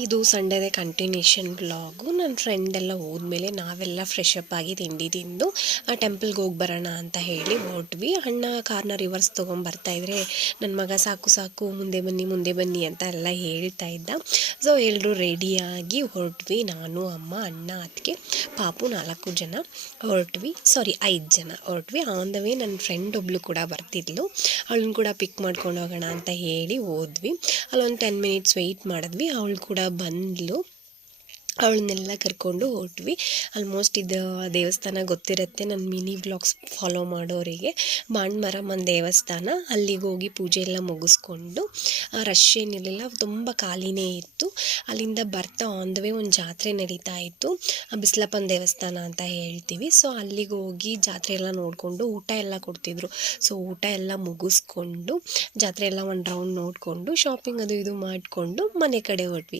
ಇದು ಸಂಡೇದೇ continuation vlog. ನನ್ನ friend ಎಲ್ಲ ಹೋದ್ಮೇಲೆ ನಾವೆಲ್ಲ ಫ್ರೆಶ್ ಅಪ್ ಆಗಿ ತಿಂಡಿ ತಿಂದು ಟೆಂಪಲ್ಗೆ ಹೋಗಿ ಬರೋಣ ಅಂತ ಹೇಳಿ ಹೊರಟ್ವಿ. ಅಣ್ಣ ಕಾರ್ನ ರಿವರ್ಸ್ ತೊಗೊಂಬರ್ತಾಯಿದ್ರೆ ನನ್ನ ಮಗ ಸಾಕು ಸಾಕು ಮುಂದೆ ಬನ್ನಿ ಅಂತ ಎಲ್ಲ ಹೇಳ್ತಾ ಇದ್ದ. ಸೊ ಎಲ್ಲರೂ ರೆಡಿಯಾಗಿ ಹೊರಟ್ವಿ. ನಾನು, ಅಮ್ಮ, ಅಣ್ಣ, ಅತ್ತಿಗೆ, ಪಾಪು 4 ಜನ ಹೊರಟ್ವಿ. 5 ಜನ ಹೊರಟ್ವಿ. ಆನ್ ದ ವೇ ನನ್ನ ಫ್ರೆಂಡ್ ಒಬ್ಳು ಕೂಡ ಬರ್ತಿದ್ಲು. ಅವಳನ್ನ ಕೂಡ ಪಿಕ್ ಮಾಡ್ಕೊಂಡು ಹೋಗೋಣ ಅಂತ ಹೇಳಿ ಹೋದ್ವಿ. ಅಲ್ಲೊಂದು 10 ಮಿನಿಟ್ಸ್ ವೆಯ್ಟ್ ಮಾಡಿದ್ವಿ. ಅವಳು ಕೂಡ ಬಂದಳು. ಅವಳನ್ನೆಲ್ಲ ಕರ್ಕೊಂಡು ಹೊರಟ್ವಿ. ಆಲ್ಮೋಸ್ಟ್ ಇದು ದೇವಸ್ಥಾನ ಗೊತ್ತಿರುತ್ತೆ ನನ್ನ ಮಿನಿ ವ್ಲಾಗ್ಸ್ ಫಾಲೋ ಮಾಡೋರಿಗೆ. ಬಾಣಮರಮ್ಮನ ದೇವಸ್ಥಾನ. ಅಲ್ಲಿಗೆ ಹೋಗಿ ಪೂಜೆ ಎಲ್ಲ ಮುಗಿಸ್ಕೊಂಡು ರಶ್ ಏನಿರಲಿಲ್ಲ, ತುಂಬ ಖಾಲಿನೇ ಇತ್ತು. ಅಲ್ಲಿಂದ ಬರ್ತಾ ಆನ್ ದ ವೇ ಒಂದು ಜಾತ್ರೆ ನಡೀತಾ ಇತ್ತು. ಬಿಸ್ಲಪ್ಪನ ದೇವಸ್ಥಾನ ಅಂತ ಹೇಳ್ತೀವಿ. ಸೊ ಅಲ್ಲಿಗೆ ಹೋಗಿ ಜಾತ್ರೆ ಎಲ್ಲ ನೋಡಿಕೊಂಡು ಊಟ ಎಲ್ಲ ಕೊಡ್ತಿದ್ರು. ಸೊ ಊಟ ಎಲ್ಲ ಮುಗಿಸ್ಕೊಂಡು ಜಾತ್ರೆ ಎಲ್ಲ ಒಂದು ರೌಂಡ್ ನೋಡಿಕೊಂಡು ಶಾಪಿಂಗ್ ಅದು ಇದು ಮಾಡಿಕೊಂಡು ಮನೆ ಕಡೆ ಹೊರಟ್ವಿ.